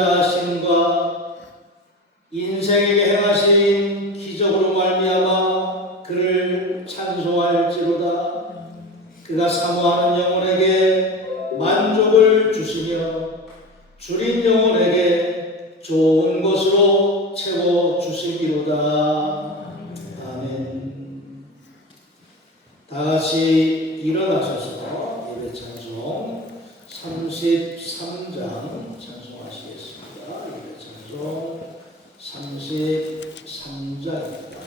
인자하심과 인생에게 행하신 기적으로 말미암아 그를 찬송할지로다. 그가 사모하는 영혼에게 만족을 주시며 줄인 영혼에게 좋은 것으로 채워 주시기로다. 아멘. 다 같이 일어나셔서 예배 찬송 33장 찬송하시겠습니다. 예배 찬송 33장입니다.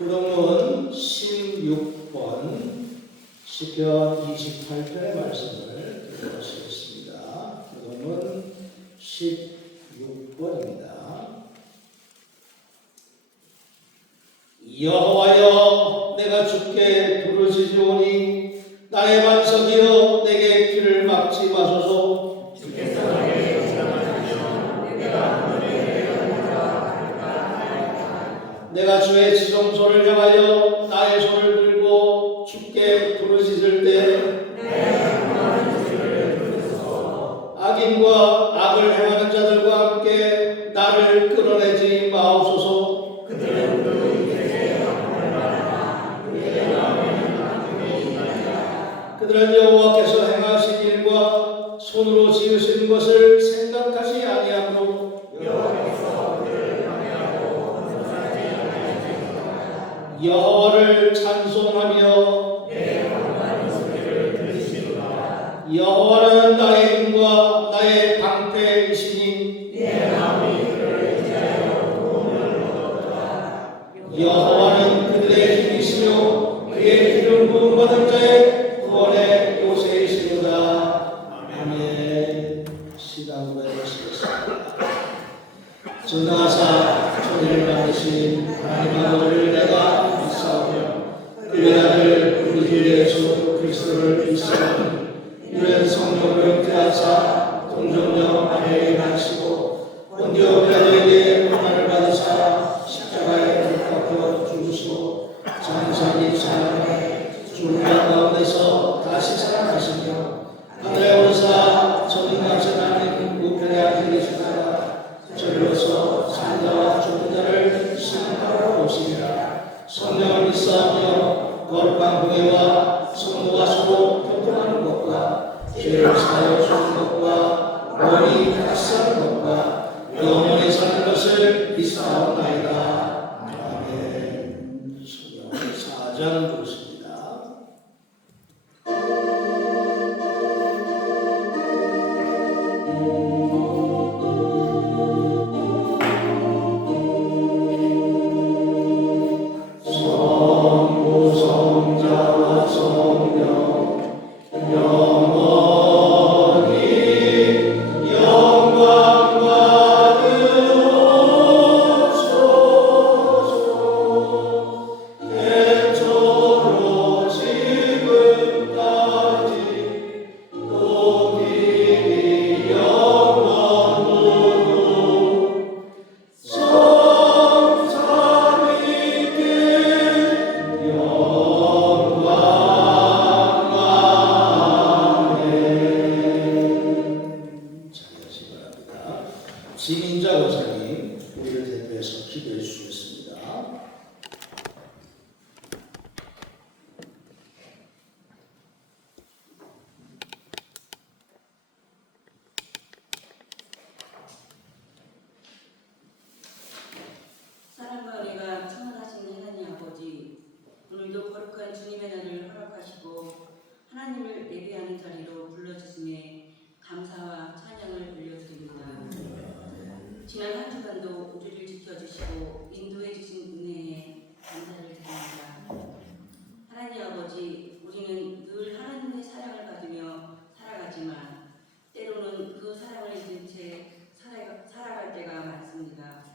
교동문 16번 시편 28편의 말씀을 들어보시겠습니다. 교동문 16번입니다. 여호와여, 내가 주께 부르짖으오니 나의 반석이여, 내게 길을 막지 마소서. 주께서 나에게 주장하시면 내가 내가 주의 지성소를 향하여 나의 손을 들고 주께 부르짖을 때 악인과 악을 행하는 자들과 함께 나를 끌어내지 마옵소서. 그들은 여호와께서 행하신 일과 손으로 지으신 것을 생각하지 아니하므로 여호와를 찬송하며 여호와는 나의 힘과 나의 방패이시니 여호와는 그들의 힘이시며 그의 길을 그리스도를 믿사오니 이는 성령을 잉태하사 동정녀 마리아에게 낳으시고 본디오 빌라도에게 고난을 받으사 십자가에 못 박혀 죽으시고 장사기 사흘에 죽은 자 가운데서 다시 살아나시며 하늘에 오르사 전능하신 하나님 우편에 앉아 계시다가 저리로서 산 자와 죽은 자를 심판하러 오시리라. 성령을 믿사오며 거룩한 공예와 성도가 서로 교통하는 것과 죄를 사하여 주는 것과 원이 다시 사는 것과 영원히 사는 것을 믿사옵나이다. 아멘. 성경 4장 보겠습니다. 지민자 권사님, 우리를 대표해서 기도해 주시겠습니다. 사랑과 은혜가 충만하신 하나님 아버지, 오늘도 거룩한 주님의 날을 허락하시고 하나님을 예배하는 자리로 불러주심에 감사와 찬양을 올려드립니다. 지난 한 주간도 우리를 지켜주시고 인도해 주신 은혜에 감사를 드립니다. 하나님 아버지, 우리는 늘 하나님의 사랑을 받으며 살아가지만 때로는 그 사랑을 잊은 채 살아갈 때가 많습니다.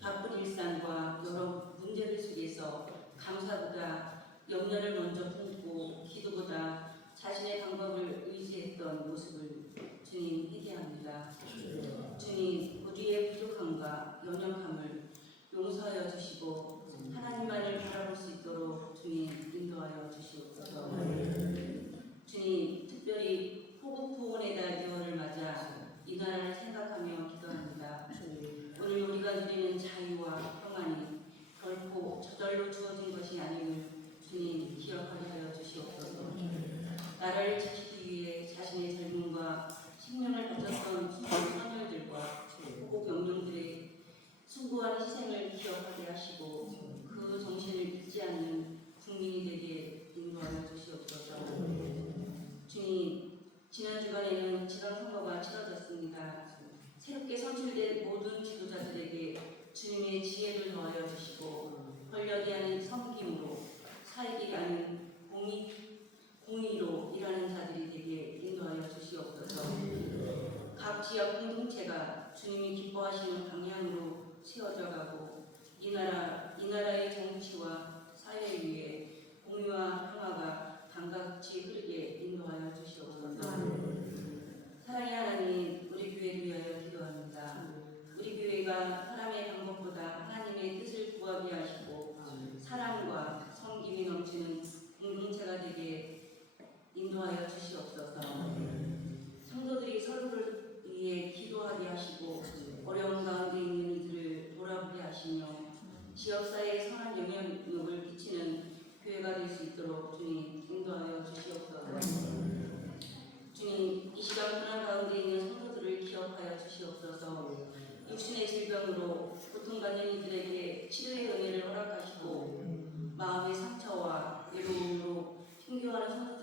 바쁜 일상과 여러 문제들 속에서 감사보다 염려를 먼저 품고 기도보다 자신의 방법을 의지했던 모습을 주님 회개합니다. 주님, 우리의 부족함과 연약함을 용서하여 주시고 하나님만을 바라볼 수 있도록 주님 인도하여 주시옵소서. 주님, 특별히 호국 부원의 유월을 맞아 이 나라를 생각하며 기도합니다. 오늘 우리가 누리는 자유와 평안이 결코 저절로 주어진 것이 아님을 주님 기억하게 하여 주시옵소서. 나라를 지키기 위해 자신의 젊음과 생명을 바쳤던 선열들과 호국 영령들의 숭고한 희생을 기억하게 하시고 그 정신을 잊지 않는 국민이 되게 인도하여 주시옵소서. 주님, 지난 주간에는 지방선거가 치러졌습니다. 새롭게 선출된 모든 지도자들에게 주님의 지혜를 더하여 주시고 권력이 아닌 섬김으로 사익이 아닌 공의로 일하는 자들이 되게 인도하여 주시옵소서. 각 지역 공동체가 주님이 기뻐하시는 방향으로 세워져 가고 이 나라의 정치와 사회 위에 공유와 평화가 감각같이 흐르게 인도하여 주시옵소서. 사랑의 하나님, 우리 교회를 위하여 기도합니다. 우리 교회가 사람의 방법보다 하나님의 뜻을 구하게 하시고 사랑과 섬김이 넘치는 공동체가 되게 인도하여 주시옵소서. 성도들이 서로를 위해 기도하게 하시고 어려운 가운데 있는 이들을 돌아보게 하시며 지역사회에 선한 영향력을 끼치는 교회가 될 수 있도록 주님 인도하여 주시옵소서. 주님, 이 시간 고난 가운데 있는 성도들을 기억하여 주시옵소서. 육신의 질병으로 고통받는 이들에게 치료의 은혜를 허락하시고 마음의 상처와 외로움으로 힘겨워하는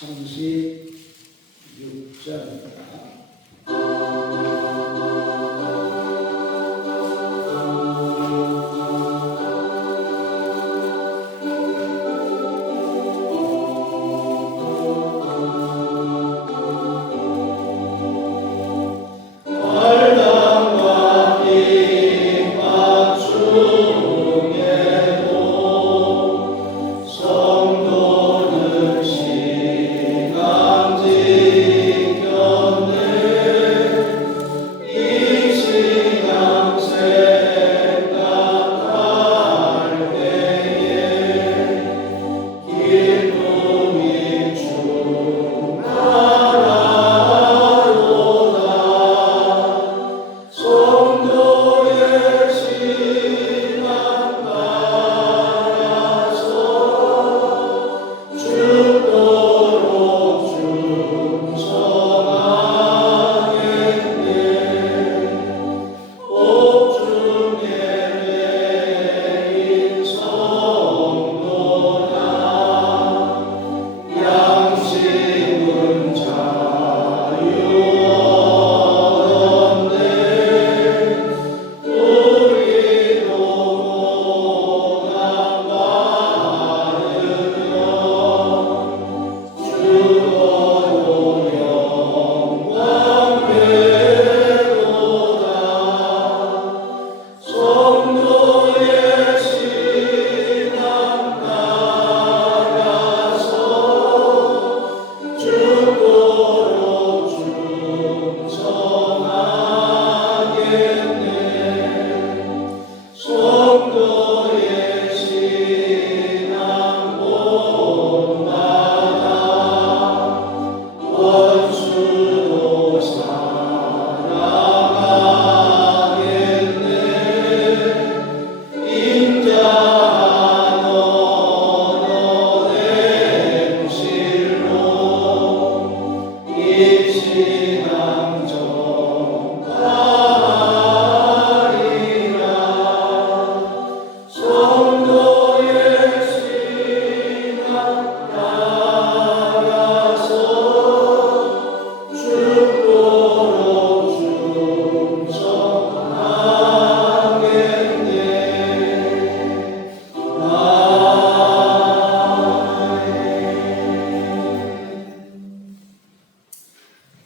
36장입니다.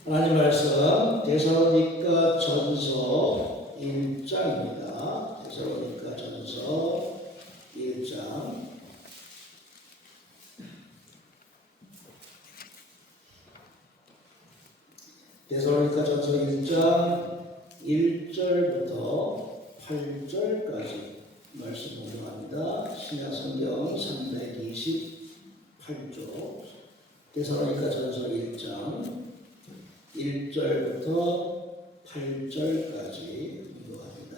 하나님 말씀 데살로니가 전서 1장입니다. 데살로니가 전서 1장 데살로니가 전서 1장 1절부터 8절까지 말씀 공부합니다. 신약성경 328쪽 데살로니가 전서 1장 1절부터 8절까지 공부합니다.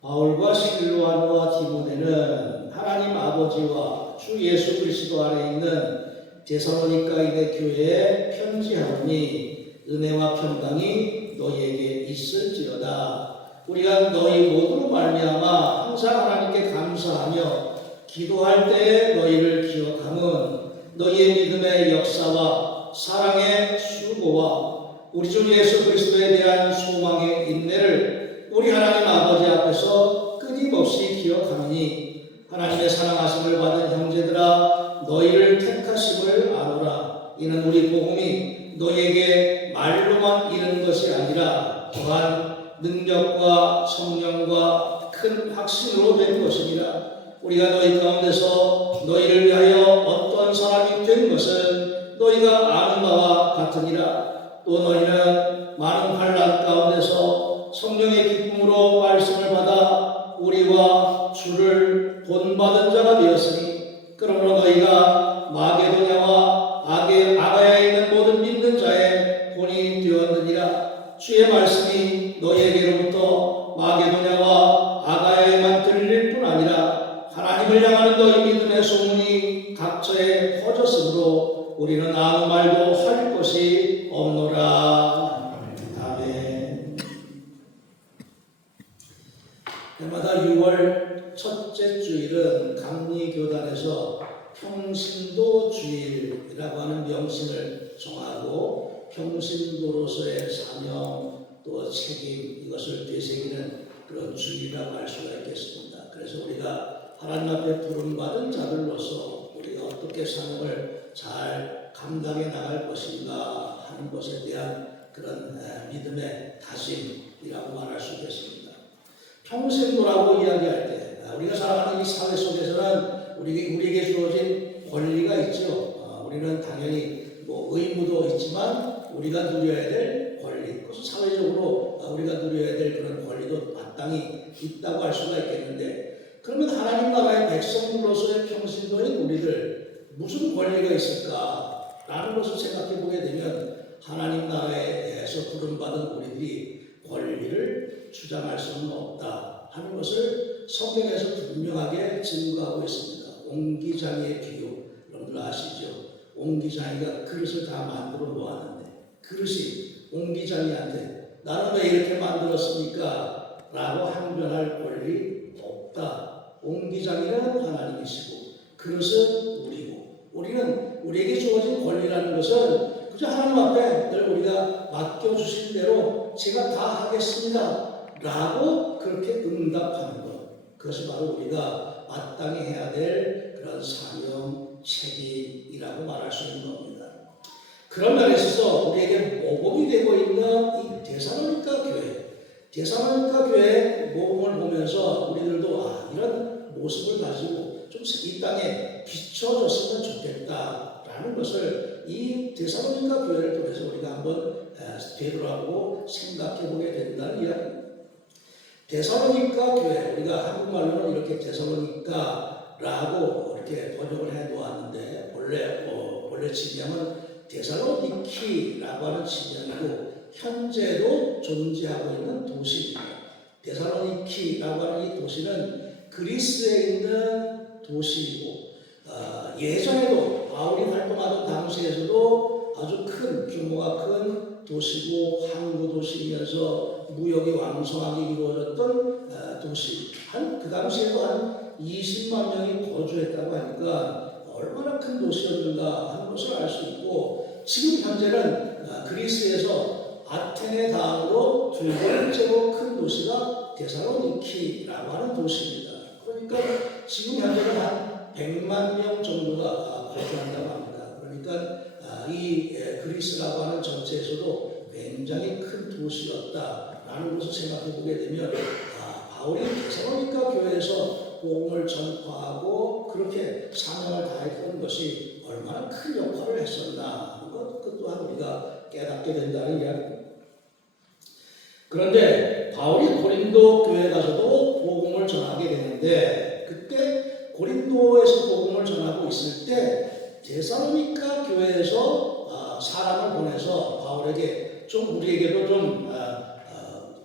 바울과 실로아노와 디모데는 하나님 아버지와 주 예수 그리스도 안에 있는 데살로니가인의 교회에 편지하오니 은혜와 평강이 너희에게 있을지어다. 우리가 너희 모두로 말미암아 항상 하나님께 감사하며 기도할 때에 너희를 기억함은 너희의 믿음의 역사와 사랑의 수고와 우리 주 예수 그리스도에 대한 소망의 인내를 우리 하나님 아버지 앞에서 끊임없이 기억하니 하나님의 사랑하심을 받은 형제들아 너희를 택하심을 아노라. 이는 우리 복음이 너희에게 말로만 이르는 것이 아니라 또한 능력과 성령과 큰 확신으로 된 것이니라. 우리가 너희 가운데서 너희를 위하여 어떤 사람이 된 것은 너희가 아는 바와 같으니라. 또 너희는 많은 환난 가운데서 성령의 기쁨으로 말씀을 받아 우리와 주를 본받은 자가 되었으니 그러므로 너희가 마게도냐와 아가야에 있는 모든 믿는 자의 본이 되었느니라. 주의 말씀이 너희에게로부터 마게도냐와 아가야에만 들릴 뿐 아니라 하나님을 향하는 너희 믿음의 소문이 각처에 퍼졌으므로 우리는 아무 말도 할 것이 없노라. 아멘. 해마다 6월 첫째 주일은 감리교단에서 평신 평신도주의라고 하는 명칭을 정하고 평신도로서의 사명 또 책임 이것을 되새기는 그런 주의라고 할 수가 있겠습니다. 그래서 우리가 하나님 앞에 부름받은 자들로서 우리가 어떻게 사명을 잘 감당해 나갈 것인가 하는 것에 대한 그런 믿음의 다짐이라고 말할 수 있겠습니다. 평신도라고 이야기할 때 우리가 살아가는 이 사회 속에서는 우리에게 주어진 권리가 있죠. 우리는 당연히 의무도 있지만 우리가 누려야 될 권리, 그것은 사회적으로 우리가 누려야 될 그런 권리도 마땅히 있다고 할 수가 있겠는데, 그러면 하나님 나라의 백성으로서의 평신도인 우리들 무슨 권리가 있을까라는 것을 생각해 보게 되면 하나님 나라에서 부름받은 우리들이 권리를 주장할 수는 없다 하는 것을 성경에서 분명하게 증거하고 있습니다. 옹기장이의 비유, 여러분들 아시죠? 옹기장이가 그릇을 다 만들어 놓았는데 그릇이 옹기장이한테 나는 왜 이렇게 만들었습니까? 라고 항변할 권리 없다. 옹기장이는 하나님이시고 그릇은 우리고, 우리에게 주어진 권리라는 것은 그저 하나님 앞에 늘 우리가 맡겨주신 대로 제가 다 하겠습니다 라고 그렇게 응답하는 것, 그것이 바로 우리가 마땅히 해야 될 그런 사명, 책임이라고 말할 수 있는 겁니다. 그런 면에 있어서 우리에게 모범이 되고 있는 이 데살로니가 교회 모범을 보면서 우리들도 이런 모습을 가지고 좀 이 땅에 비춰졌으면 좋겠다라는 것을 이 데살로니가 교회를 통해서 우리가 한번 되돌아보고 생각해 보게 된다는 이야기입니다. 데살로니가 교회, 우리가 한국말로는 이렇게 데살로니가라고 이렇게 번역을 해 놓았는데 본래 지명은 데살로니키라고 하는 지명이고 현재도 존재하고 있는 도시입니다. 데살로니키라고 하는 이 도시는 그리스에 있는 도시이고 예전에도 바울이 활동하던 당시에서도 아주 큰 규모가 큰 도시고 항구 도시이면서 무역이 왕성하게 이루어졌던 도시. 그 당시에도 한 20만 명이 거주했다고 하니까 얼마나 큰 도시였는가 하는 것을 알 수 있고, 지금 현재는 그리스에서 아테네 다음으로 두 번째로 큰 도시가 데살로니키라고 하는 도시입니다. 그러니까 지금 현재는 한 100만 명 정도가 거주한다고 합니다. 그러니까 이 그리스라고 하는 전체에서도 굉장히 큰 도시였다라는 것을 생각해 보게 되면 바울이 데살로니가 교회에서 복음을 전파하고 그렇게 사명을 다했던 것이 얼마나 큰 역할을 했었나 하는 것, 그 또한 우리가 깨닫게 된다는 이야기입니다. 그런데 바울이 고린도 교회에 가서도 복음을 전하게 되는데, 그때 고린도에서 복음을 전하고 있을 때 데살로니가 교회에서 사람을 보내서 바울에게 좀 우리에게도 좀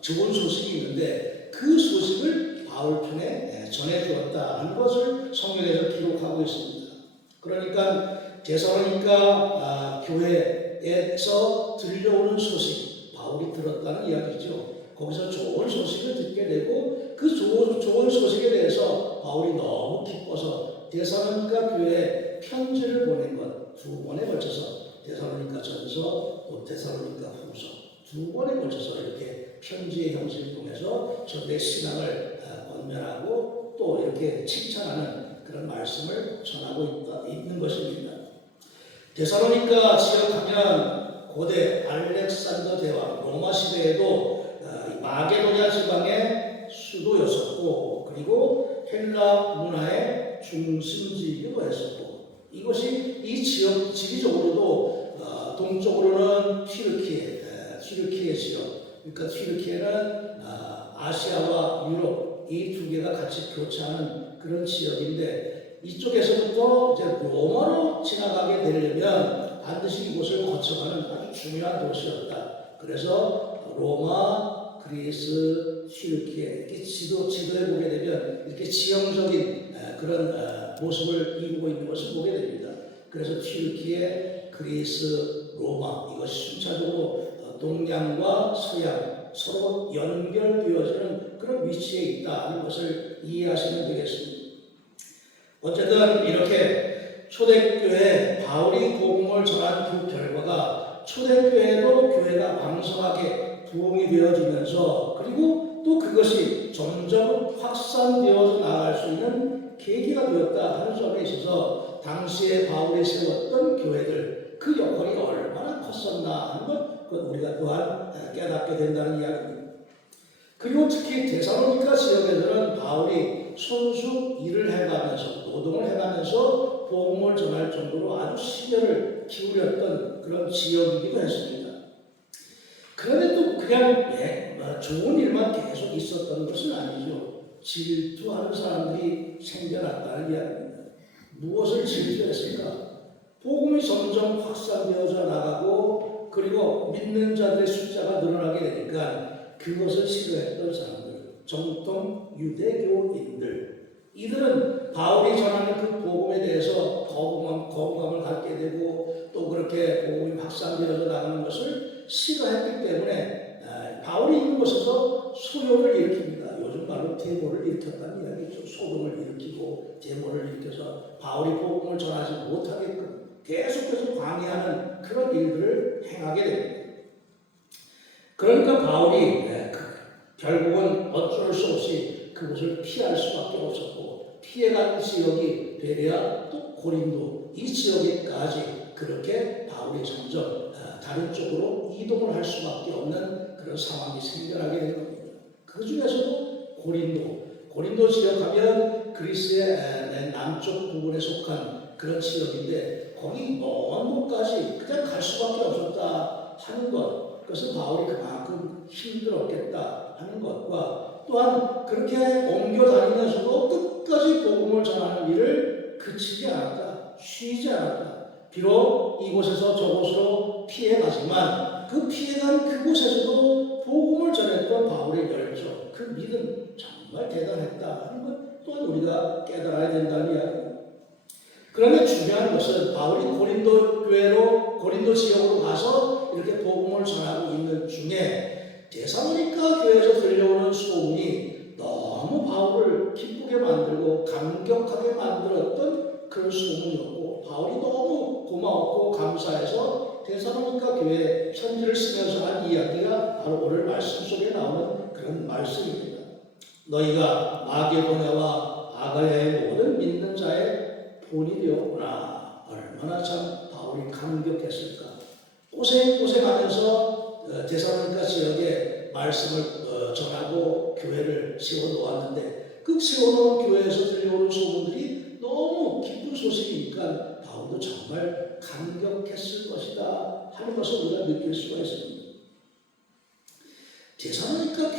좋은 소식이 있는데 그 소식을 바울 편에 전해주었다 하는 것을 성경에서 기록하고 있습니다. 그러니까 데살로니가 교회에서 들려오는 소식, 바울이 들었다는 이야기죠. 거기서 좋은 소식을 듣게 되고 그 좋은 소식에 대해서 바울이 너무 기뻐서 데살로니가 교회에 편지를 보낸 것, 두 번에 걸쳐서 데살로니가 전서, 또 데살로니가 후서 두 번에 걸쳐서 이렇게 편지의 형식을 통해서 저들의 신앙을 권면하고 또 이렇게 칭찬하는 그런 말씀을 전하고 있는 것입니다. 데살로니가 지역하면 고대 알렉산더 대왕 로마 시대에도 마게도냐 지방의 수도였었고, 그리고 헬라 문화의 중심지이기도 했었고, 이것이 이 지역 지리적으로도 동쪽으로는 튀르키예 지역, 그러니까 튀르키예는 아시아와 유럽 이 두 개가 같이 교차하는 그런 지역인데, 이쪽에서부터 이제 로마로 지나가게 되려면 반드시 이곳을 거쳐가는 아주 중요한 도시였다. 그래서 로마, 그리스, 튀르키예 이렇게 지도에 보게 되면 이렇게 지형적인 그런 모습을 이루고 있는 것을 보게 됩니다. 그래서 튀르키예, 그리스, 로마 이것이 순차적으로 동양과 서양 서로 연결되어지는 그런 위치에 있다는 것을 이해하시면 되겠습니다. 어쨌든 이렇게 초대교회 바울이 복음을 전한 그 결과가 초대교회도 교회가 왕성하게 부흥이 되어지면서 그리고 또 그것이 점점 확산되어져 나갈 수 있는 계기가 되었다 하는 점에 있어서 당시에 바울이 세웠던 교회들 그 역할이 얼마나 컸었나 하는 것 그건 우리가 또한 깨닫게 된다는 이야기입니다. 그리고 특히 데살로니가 지역에서는 바울이 손수 일을 해가면서 노동을 해가면서 복음을 전할 정도로 아주 신경을 기울였던 그런 지역이기도 했습니다. 그런데 또 그냥 좋은 일만 계속 있었던 것은 아니죠. 질투하는 사람들이 생겨났다는 이야기입니다. 무엇을 질투했을까? 복음이 점점 확산되어져 나가고 그리고 믿는 자들의 숫자가 늘어나게 되니까 그것을 싫어했던 사람들, 정통 유대교인들 이들은 바울이 전하는 그 복음에 대해서 거부감을 갖게 되고 또 그렇게 복음이 확산되어져 나가는 것을 싫어했기 때문에 바울이 있는 곳에서 소요를 일으킵니다. 요즘 말로 데모를 일으켰다는 이야기죠. 소동을 일으키고 데모를 일으켜서 바울이 복음을 전하지 못하게끔 계속해서 방해하는 그런 일들을 행하게 됩니다. 그러니까 바울이 결국은 어쩔 수 없이 그것을 피할 수밖에 없었고 피해간 지역이 베레아 또 고린도 이 지역에까지 그렇게 바울이 점점 다른 쪽으로 이동을 할 수밖에 없는 그런 상황이 생겨나게 된 겁니다. 그 중에서도 고린도 지역하면 그리스의 남쪽 부분에 속한 그런 지역인데 거기 먼 곳까지 그냥 갈 수밖에 없었다 하는 것 그것은 바울이 그만큼 힘들었겠다 하는 것과 또한 그렇게 옮겨 다니면서도 끝까지 복음을 전하는 일을 그치지 않았다. 쉬지 않았다. 비록 이곳에서 저곳으로 피해가지만 그 피해간 그곳에서도 복음을 전했던 바울의 열정, 그 믿음 정말 대단했다 하는 것 또한 우리가 깨달아야 된다는 이야기입니다. 그런데 중요한 것은 바울이 고린도 지역으로 가서 이렇게 복음을 전하고 있는 중에 데살로니가 교회에서 들려오는 소문이 너무 바울을 기쁘게 만들고 감격하게 만들었던 그런 소문이었고 바울이 너무 고마웠고 감사해서 데살로니가 교회에 편지를 쓰면서 한 이야기가 바로 오늘 말씀 속에 나오는 그런 말씀입니다. 너희가 마게도냐와 아가야의 모든 믿는 자의 본이 되었구나. 얼마나 참 바울이 감격했을까. 고생하면서 데살로니가 지역에 말씀을 전하고 교회를 세워놓았는데 그 세워놓은 교회에서 들려오는 소문들이 너무 기쁜 소식이니까 바울도 정말 감격했을 것이다 하는 것을 우리가 느낄 수가 있습니다. 데살로니가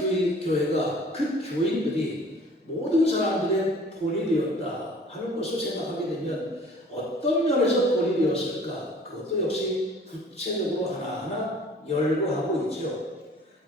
교회가 그 교인들이 모든 사람들의 본이 되었다 하는 것을 생각하게 되면 어떤 면에서 본이 되었을까? 그것도 역시 구체적으로 하나하나 열거하고 있죠.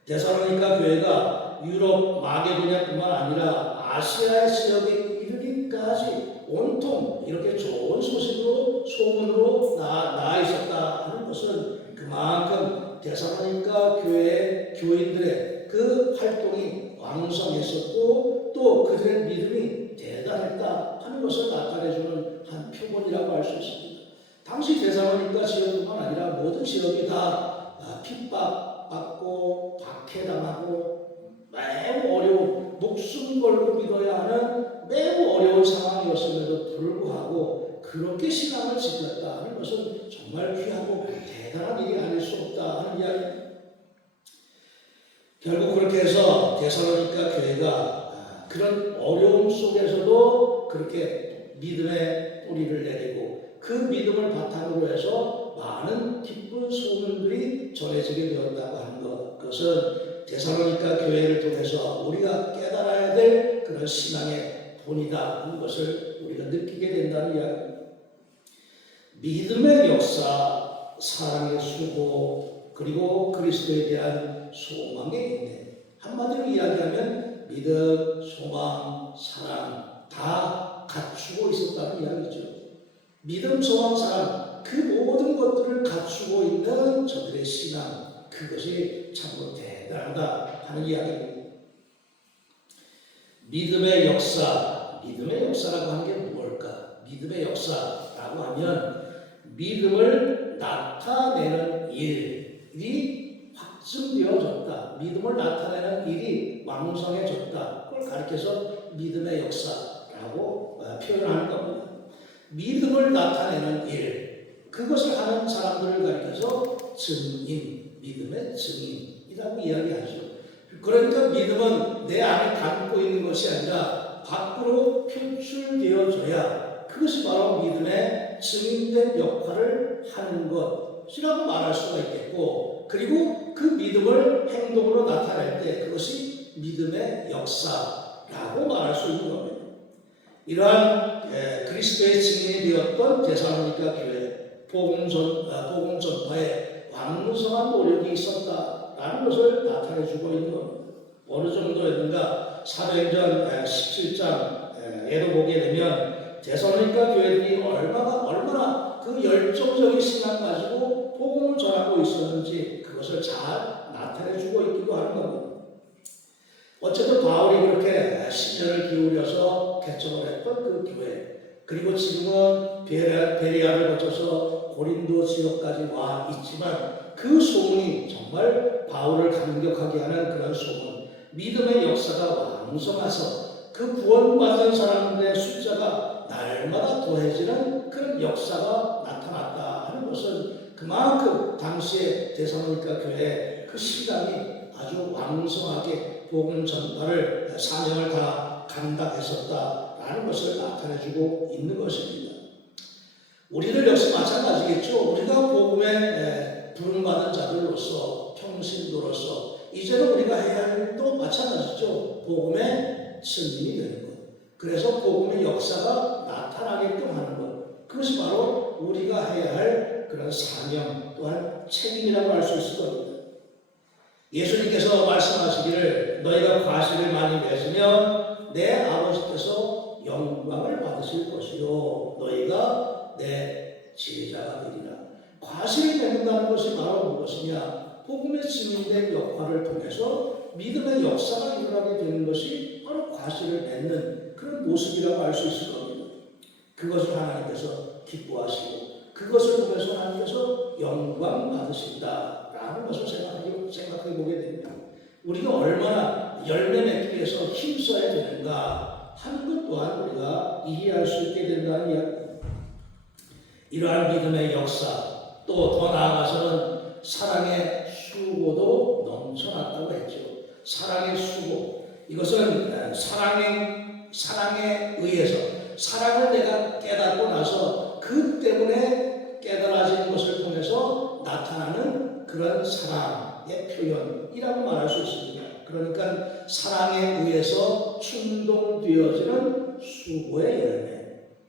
데살로니가 교회가 유럽 마게도냐뿐만 아니라 아시아의 지역에 이르기까지 온통 이렇게 좋은 소식으로 소문으로 나아 있었다 하는 것은 그만큼 데살로니가 교회의 교인들의 그 활동이 왕성했었고 또 그들의 믿음이 대단했다 하는 것을 나타내주는 한 표본이라고 할 수 있습니다. 당시 데살로니가 지역뿐만 아니라 모든 지역이 다 핍박받고 박해당하고 매우 어려운 목숨 걸고 믿어야 하는 매우 어려운 상황이었음에도 불구하고 그렇게 신앙을 지켰다 하는 것은 정말 귀하고 대단한 일이 아닐 수 없다 하는 이야기입니다. 결국 그렇게 해서 데살로니가 교회가 그런 어려움 속에서도 그렇게 믿음의 뿌리를 내리고 그 믿음을 바탕으로 해서 많은 기쁜 소문들이 전해지게 되었다고 하는 것. 그것은 데살로니가 교회를 통해서 우리가 깨달아야 될 그런 신앙의 본이다 하는 것을 우리가 느끼게 된다는 이야기입니다. 믿음의 역사, 사랑의 수고, 그리고 그리스도에 대한 소망의 인내. 한마디로 이야기하면 믿음, 소망, 사랑 다 갖추고 있었다는 이야기죠. 믿음, 소망, 사랑 그 모든 것들을 갖추고 있는 저들의 신앙 그것이 참으로 대단하다 하는 이야기입니다. 믿음의 역사라고 하는 게 무엇일까? 믿음의 역사라고 라고 하면 믿음을 나타내는 일이 확증되어졌다. 믿음을 나타내는 일이 왕성해졌다. 그걸 가리켜서 믿음의 역사라고 표현하는 겁니다. 믿음을 나타내는 일, 그것을 하는 사람들을 가리켜서 증인, 믿음의 증인이라고 이야기하죠. 그러니까 믿음은 내 안에 담고 있는 것이 아니라 밖으로 표출되어져야 그것이 바로 믿음의 증인된 역할을 하는 것이라고 말할 수가 있겠고, 그리고 그 믿음을 행동으로 나타낼 때 그것이 믿음의 역사라고 말할 수 있는 겁니다. 이러한 그리스도의 증인이 되었던 데살로니가 교회 복음 전파에 왕성한 노력이 있었다라는 것을 나타내주고 있는 겁니다. 어느 정도였는가? 사도행전 17장에도 보게 되면 데살로니가 교회들이 얼마나 그 열정적인 신앙 가지고 복음을 전하고 있었는지 그것을 잘 나타내주고 있기도 하는 겁니다. 어쨌든 바울이 그렇게 신년을 기울여서 개척을 했던 그 교회, 그리고 지금은 베레아를 거쳐서 고린도 지역까지 와 있지만 그 소문이 정말 바울을 감격하게 하는 그런 소문, 믿음의 역사가 왕성해서 그 구원받은 사람들의 숫자가 날마다 더해지는 그런 역사가 나타났다 하는 것은 그만큼 당시에 데살로니가 교회 그 신앙이 아주 왕성하게 복음 전파를 사명을 다 감당했었다라는 것을 나타내주고 있는 것입니다. 우리들 역시 마찬가지겠죠. 우리가 복음에 부름받은 자들로서 평신도로서 이제는 우리가 해야 할 일도 마찬가지죠. 복음의 증인이 되는 것. 그래서 복음의 역사가 나타나게끔 하는 것. 그것이 바로 우리가 해야 할 그런 사명 또한 책임이라고 할 수 있을 겁니다. 예수님께서 말씀하시기를 너희가 과실을 많이 맺으면 내 아버지께서 영광을 받으실 것이요 너희가 내 제자가 되리라. 과실을 맺는다는 것이 바로 무엇이냐? 복음의 증인된 역할을 통해서 믿음의 역사가 일어나게 되는 것이 바로 과실을 맺는 그런 모습이라고 할 수 있을 겁니다. 그것을 하나님께서 기뻐하시고 그것을 통해서 하나님께서 영광 받으신다라는 것을 생각해 보게 됩니다. 우리가 얼마나 열매 맺기 위해서 힘써야 되는가 하는 것 또한 우리가 이해할 수 있게 된다는 이야기입니다. 이러한 믿음의 역사, 또 더 나아가서는 사랑의 수고도 넘쳐났다고 했죠. 사랑의 수고, 이것은 사랑에 의해서 사랑을 내가 깨닫고 나서 그 때문에 깨달아지는 것을 통해서 나타나는 그런 사랑의 표현이라고 말할 수 있습니다. 그러니까 사랑에 의해서 충동되어지는 수고의 열매,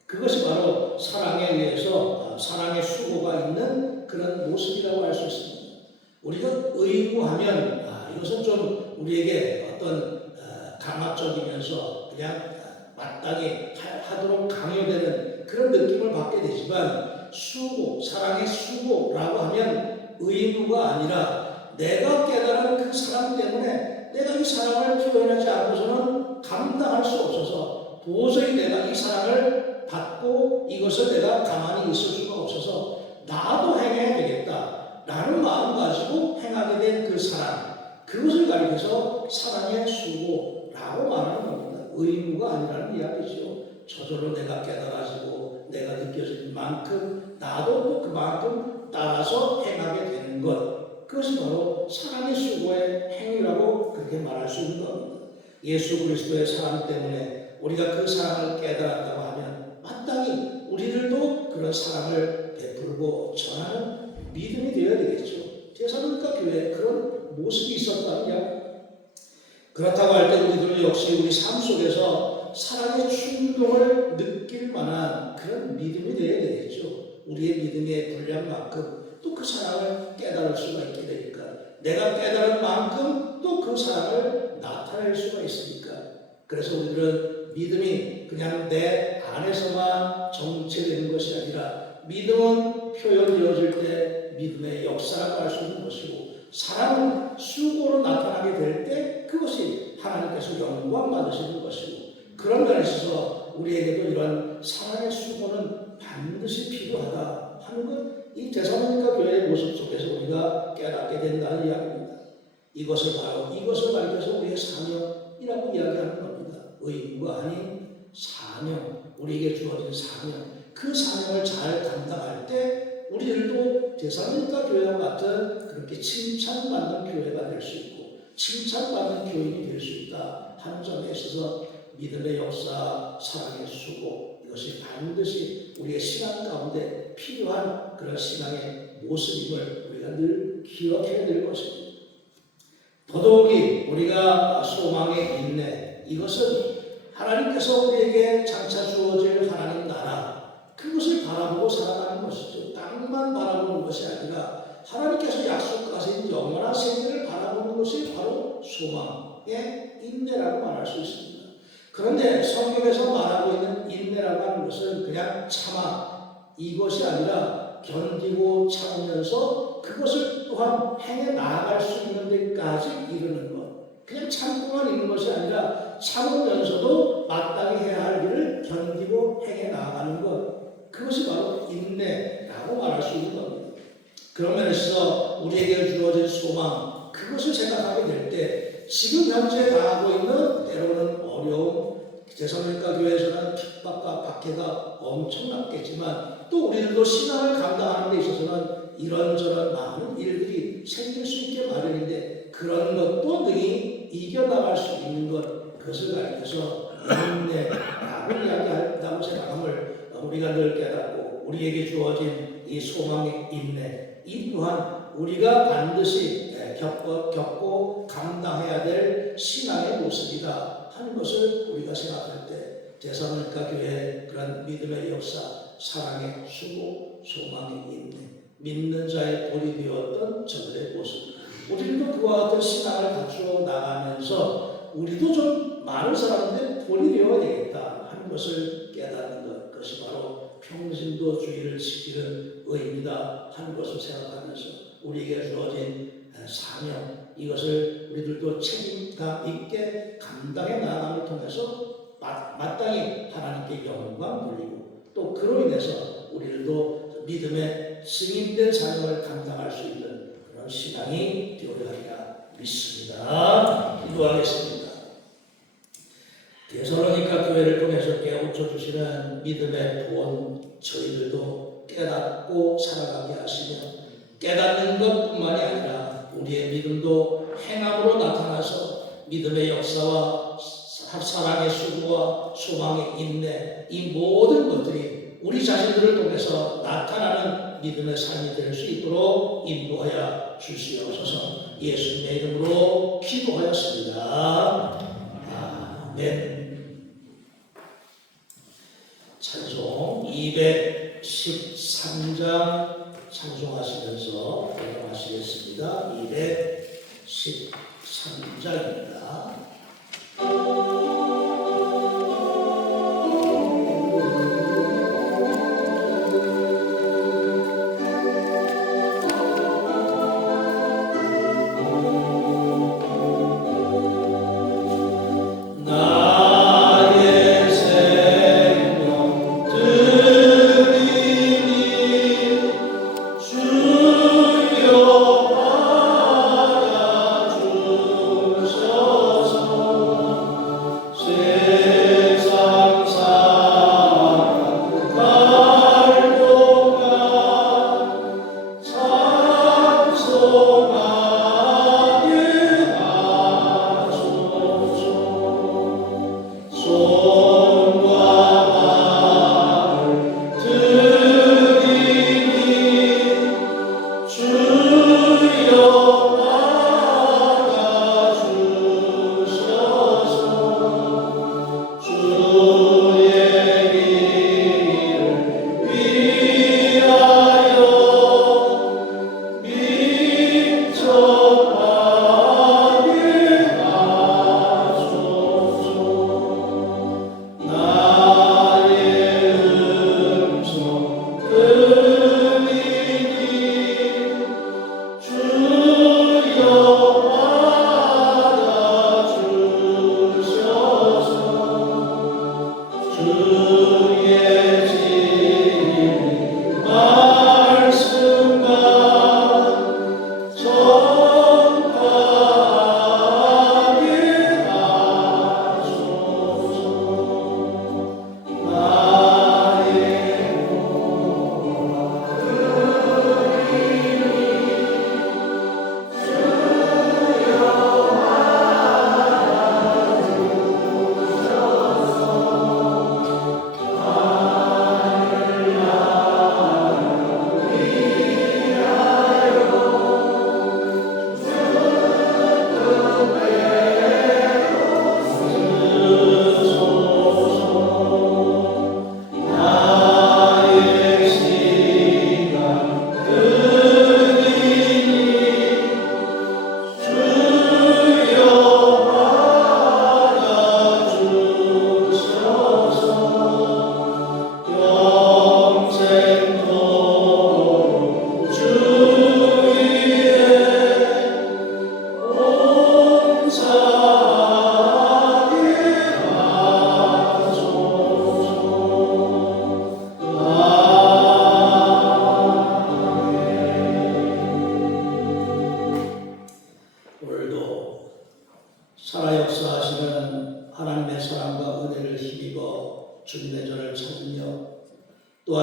그것이 바로 사랑에 의해서 사랑의 수고가 있는 그런 모습이라고 할 수 있습니다. 우리가 의무하면 이것은 좀 우리에게 어떤 강압적이면서 그냥 마땅히 하도록 강요되는 그런 느낌을 받게 되지만 수고, 사랑의 수고라고 하면 의무가 아니라 내가 깨달은 그 사랑 때문에 내가 이 사랑을 표현하지 않고서는 감당할 수 없어서 도저히 내가 이 사랑을 받고 이것을 내가 가만히 있을 수가 없어서 나도 행해야 되겠다 라는 마음 가지고 행하게 된 그 사랑, 그것을 가리켜서 사랑의 수고라고 말하는 겁니다. 의무가 아니라는 이야기죠. 저절로 내가 깨달아지고 내가 느껴지는 만큼 나도 또 그만큼 따라서 행하게 되는 것, 그것이 바로 사랑의 수고의 행위라고 그렇게 말할 수 있는 겁니다. 예수 그리스도의 사랑 때문에 우리가 그 사랑을 깨달았다고 하면 마땅히 우리들도 그런 사랑을 베풀고 전하는 믿음이 되어야 되겠죠. 데살로니가 교회에 그런 모습이 있었다는 이야기. 그렇다고 할 때 우리들은 역시 우리 삶 속에서 사랑의 충동을 느낄 만한 그런 믿음이 되어야 되겠죠. 우리의 믿음의 분량만큼 또 그 사랑을 깨달을 수가 있게 되니까, 내가 깨달은 만큼 또 그 사랑을 나타낼 수가 있으니까. 그래서 우리들은 믿음이 그냥 내 안에서만 정체되는 것이 아니라 믿음은 표현되어질 때 믿음의 역사라고 할 수 있는 것이고, 사랑은 수고로 나타나게 될 때 그것이 하나님께서 영광 받으시는 것이고, 그런 면에 있어서 우리에게도 이런 사랑의 수고는 반드시 필요하다 하는 것, 이 데살로니가 교회의 모습 속에서 우리가 깨닫게 된다는 이야기입니다. 이것을 밝혀서 우리의 사명이라고 이야기하는 겁니다. 의무가 아닌 사명, 우리에게 주어진 사명, 그 사명을 잘 감당할 때 우리들도 데살로니가 교회와 같은 그렇게 칭찬받는 교회가 될 수 있고 칭찬받는 교인이 될 수 있다 하는 점에 있어서 믿음의 역사, 사랑의 수고, 이것이 반드시 우리의 신앙 가운데 필요한 그런 신앙의 모습임을 우리가 늘 기억해야 될 것입니다. 더더욱이 우리가 소망의 인내, 이것은 하나님께서 우리에게 장차 주어질 하나님 나라, 그것을 바라보고 살아가는 것이죠. 땅만 바라보는 것이 아니라 하나님께서 약속하신 영원한 세계를 바라보는 것이 바로 소망의 인내라고 말할 수 있습니다. 그런데 성경에서 말하고 있는 인내라고 하는 것은 그냥 참아, 이것이 아니라 견디고 참으면서 그것을 또한 행해 나아갈 수 있는 데까지 이르는 것. 그냥 참고만 있는 것이 아니라 참으면서도 마땅히 해야 할 일을 견디고 행해 나아가는 것. 그것이 바로 인내라고 말할 수 있는 겁니다. 그런 면에서 우리에게 주어진 소망, 그것을 생각하게 될 때 지금 현재 당하고 있는 때로는 어려움, 데살로니가 교회에서는 핍박과 박해가 엄청났겠지만 또 우리들도 신앙을 감당하는 데 있어서는 이런저런 많은 일들이 생길 수 있게 마련인데 그런 것도 능히 이겨나갈 수 있는 것, 그것을 가리켜서 인내라고 이야기한다고 생각함을 우리가 늘 깨닫고 우리에게 주어진 이 소망의 인내, 이 또한 우리가 반드시 겪고 감당해야 될 신앙의 모습이다 하는 것을 우리가 생각할 때 데살로니가 교회의 그런 믿음의 역사, 사랑의 수고, 소망의 인내, 믿는 자의 본이 되었던 저들의 모습, 우리도 그와 같은 신앙을 갖추어 나가면서 우리도 좀 많은 사람들의 본이 되어야 되겠다 하는 것을 깨닫는 것, 그것이 바로 평신도 주의를 지키는 의미다 하는 것을 생각하면서 우리에게 주어진 사명, 이것을 우리들도 책임감 있게 감당해 나감을 통해서 마땅히 하나님께 영광 돌리고 또 그로 인해서 우리들도 믿음의 승인된 사명을 감당할 수 있는 그런 신앙이 되어야 하리라 믿습니다. 기도하겠습니다. 데살로니가 교회를 통해서 깨우쳐 주시는 믿음의 본, 저희들도 깨닫고 살아가게 하시며 깨닫는 것뿐만이 아니라 우리의 믿음도 행함으로 나타나서 믿음의 역사와 사랑의 수고와 소망의 인내, 이 모든 것들이 우리 자신들을 통해서 나타나는 믿음의 삶이 될 수 있도록 인도하여 주시옵소서. 예수님의 이름으로 기도하였습니다. 아멘. 찬송 213장 찬송하시면서 기도하시겠습니다. 213장입니다.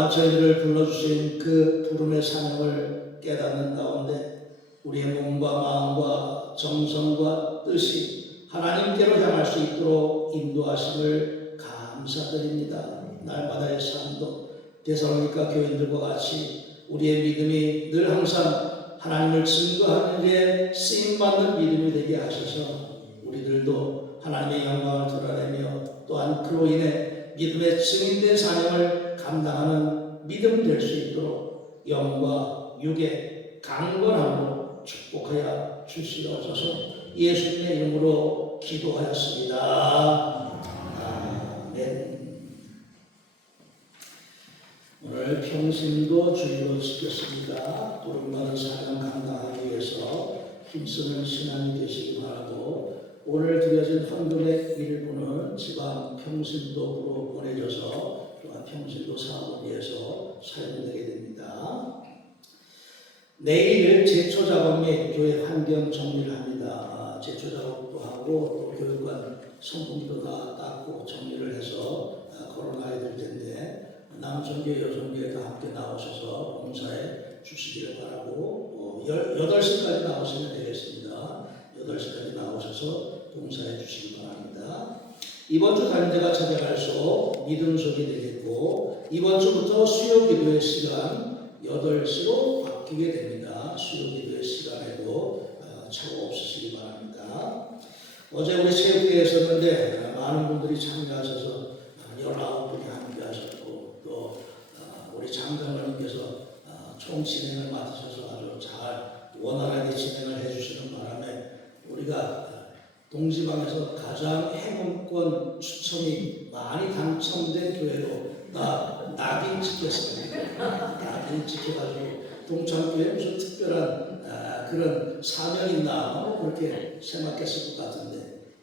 또한 저희들을 불러주신 그 부름의 사명을 깨닫는 가운데 우리의 몸과 마음과 정성과 뜻이 하나님께로 향할 수 있도록 인도하심을 감사드립니다. 날마다의 삶도 데살로니가 교인들과 같이 우리의 믿음이 늘 항상 하나님을 증거하는 일에 쓰임받는 믿음이 되게 하셔서 우리들도 하나님의 영광을 드러내며 또한 그로 인해 믿음의 증인된 사명을 감당하는 믿음이 될 수 있도록 영과 육의 강건함으로 축복하여 주시옵소서. 예수님의 이름으로 기도하였습니다. 아멘. 오늘 평신도 주일로 지켰습니다. 부름받은 사명 감당하기 위해서 힘쓰는 신앙이 되시기 바라고, 오늘 드려진 헌금의 일부는 지방 평신도로 보내져서 또한 평신도 사업을 위해서 사용되게 됩니다. 내일 제초 작업 및 교회 환경 정리를 합니다. 제초 작업도 하고 또 교육관 선풍기도 다 닦고 정리를 해서 걸어놔야 될 텐데, 남성계 여성계 다 함께 나오셔서 봉사에 주시기를 바라고, 8시까지 나오시면 되겠습니다. 8시까지 나오셔서 봉사해 주시기 바랍니다. 이번 주 단체가 찾아갈수록 믿음 속이 되겠고, 이번 주부터 수요 기도의 시간 8시로 바뀌게 됩니다. 수요 기도의 시간에도 착오 없으시기 바랍니다. 어제 우리 체육대회였었는데 많은 분들이 참여하셔서 19분이 함께 하셨고, 또 우리 장장관님께서 총 진행을 맡으셔서 아주 잘 원활하게 진행을 해주시는 바람에 우리가 동지방에서 가장 행운권 추첨이 많이 당첨된 교회로 낙인 찍혔습니다. 낙인 찍혀가지고 동창교회 무슨 특별한 그런 사명이 있나 그렇게 생각했을 것 같은데,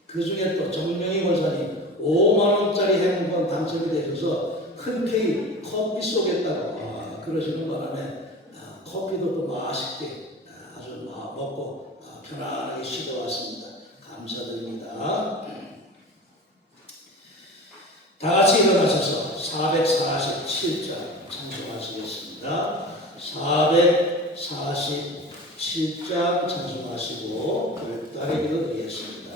그 중에 또 정명희 권사님 5만원짜리 행운권 당첨이 되셔서 흔쾌히 커피 쏘겠다고 그러시는 바람에 커피도 또 맛있게 아주 먹고 편안하게 쉬다 왔습니다. 감사드립니다. 다 같이 일어나셔서 447장 찬송하시겠습니다. 447장 찬송하시고 따르 기도 드리겠습니다.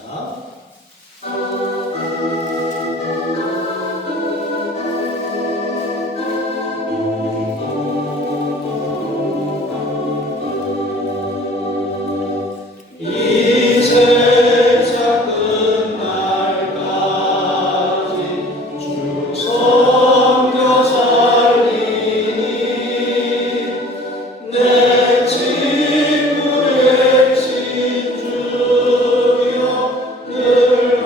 늘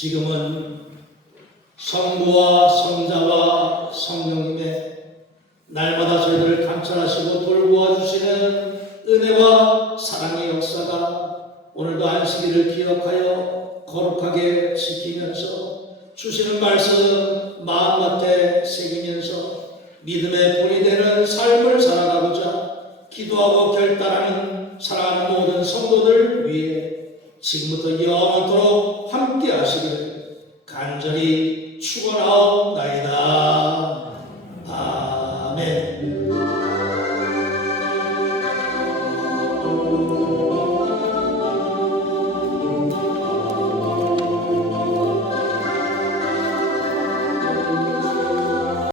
지금은 성부와 성자와 성령님의 날마다 저희를 감찰하시고 돌보아 주시는 은혜와 사랑의 역사가 오늘도 안식일을 기억하여 거룩하게 지키면서 주시는 말씀 마음밭에 새기면서 믿음의 본이 되는 삶을 살아가고자 기도하고 결단하는 사랑하는 모든 성도들 위해 지금부터 영원토록 함께 하시기를 간절히 축원하옵나이다. 아멘.